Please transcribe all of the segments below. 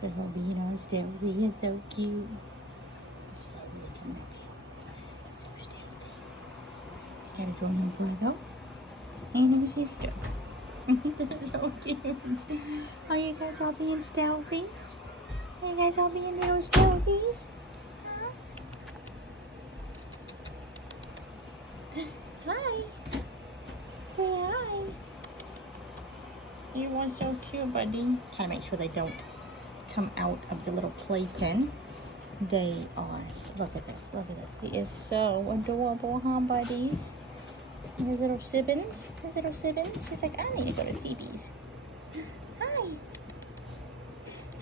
They're all being all stealthy and so cute. So really coming up here. So stealthy. He's got a grown-up brother and her sister. So cute. Are you guys all being stealthy? Are you guys all being little stealthies? Hi. Say hi. You are so cute, buddy. Try to make sure they don't come out of the little playpen. They are. Look at this. Look at this. He is so adorable, huh, buddies? His little siblings. His little siblings. She's like, I need to go to CB's. Hi.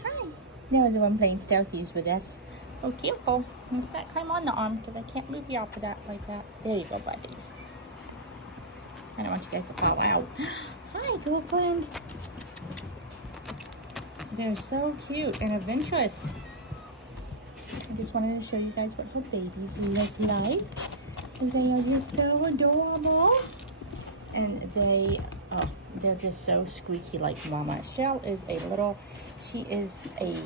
Hi. Now the one playing stealthies with us. Oh, careful. Let's not climb on the arm because I can't move you off of that like that. There you go, buddies. I don't want you guys to fall out. Hi, girlfriend. They're so cute and adventurous. I just wanted to show you guys what her babies look like. They are just so adorable. And they're just so squeaky like Mama. Shell is she is a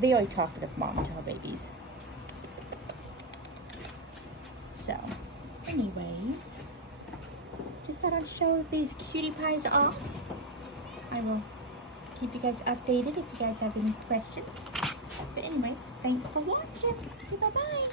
very talkative mom to her babies. So, anyways, just thought I'd show these cutie pies off. I will keep you guys updated if you guys have any questions. But anyways, thanks for watching. Say bye-bye.